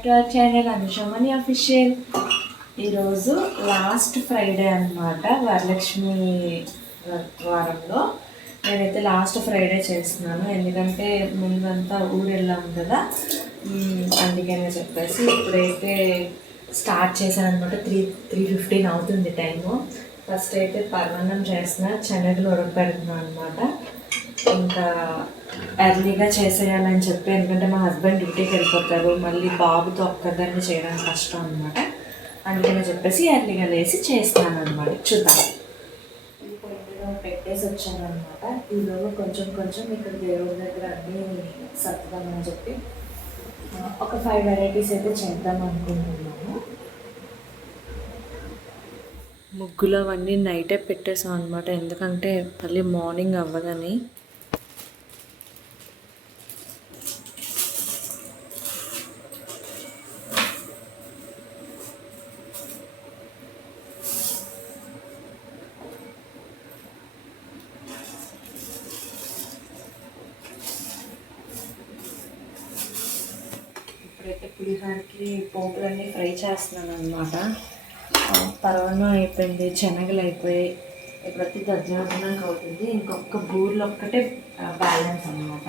To our channel Anushamani official ఈరోజు last Friday అన్నమాట వరలక్ష్మి వారంలో నేనైతే లాస్ట్ ఫ్రైడే చేస్తున్నాను. ఎందుకంటే ముందంతా ఊరు వెళ్ళాము కదా. అందుకనే చెప్పేసి ఇప్పుడైతే స్టార్ట్ చేశాను అనమాట త్రీ త్రీ ఫిఫ్టీన్ అవుతుంది టైము. ఫస్ట్ అయితే పరమాన్నం చేస్తున్నా శనగలు ఉడకపెడుతున్నాను అనమాట ఇంకా ఎర్లీగా చేసేయాలని చెప్పి ఎందుకంటే మా హస్బెండ్ డ్యూటీకి వెళ్ళిపోతారు. మళ్ళీ బాబుతో ఒక్కదాన్ని చేయడం కష్టం అనమాట అందుకని చెప్పేసి ఎర్లీగా లేచి చేస్తాను అనమాట చూద్దాం పెట్టేసి వచ్చాను అనమాట ఈలోగా కొంచెం కొంచెం ఇక్కడ దేవుడి దగ్గర అన్నీ సత్తుదామని చెప్పి ఒక ఫైవ్ వెరైటీస్ అయితే చేద్దాం అనుకుంటున్నాను ముగ్గులు అవన్నీ నైటే పెట్టేసాం అనమాట ఎందుకంటే మళ్ళీ మార్నింగ్ అవ్వదని. ఇప్పుడైతే పులిహారకి పోపులన్నీ ఫ్రై చేస్తున్నాను అనమాట పరవన్నం అయిపోయింది శనగలు అయిపోయి ఇప్పుడైతే దర్జనానికి అవుతుంది ఇంకొక బూర్లు ఒక్కటే బ్యాలెన్స్ అనమాట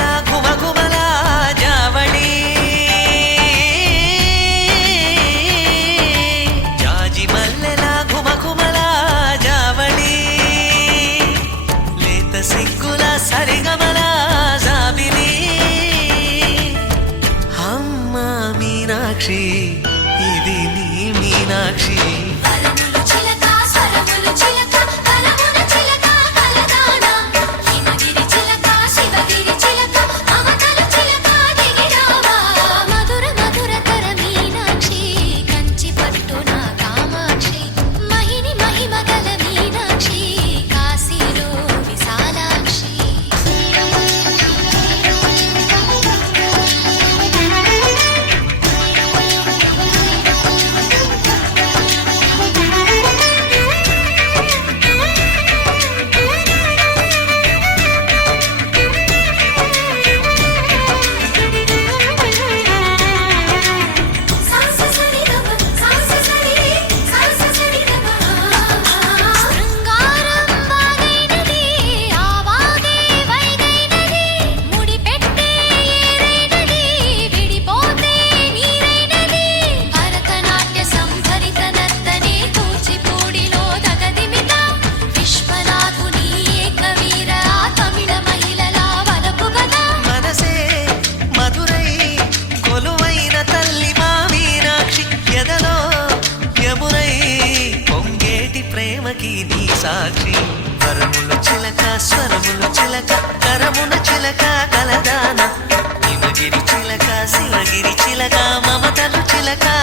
కరములు చిలక స్వరములు చిలక కరమున చిలక కలదాన. హిమగిరి చిలక శివగిరి చిలక మమతలు చిలక.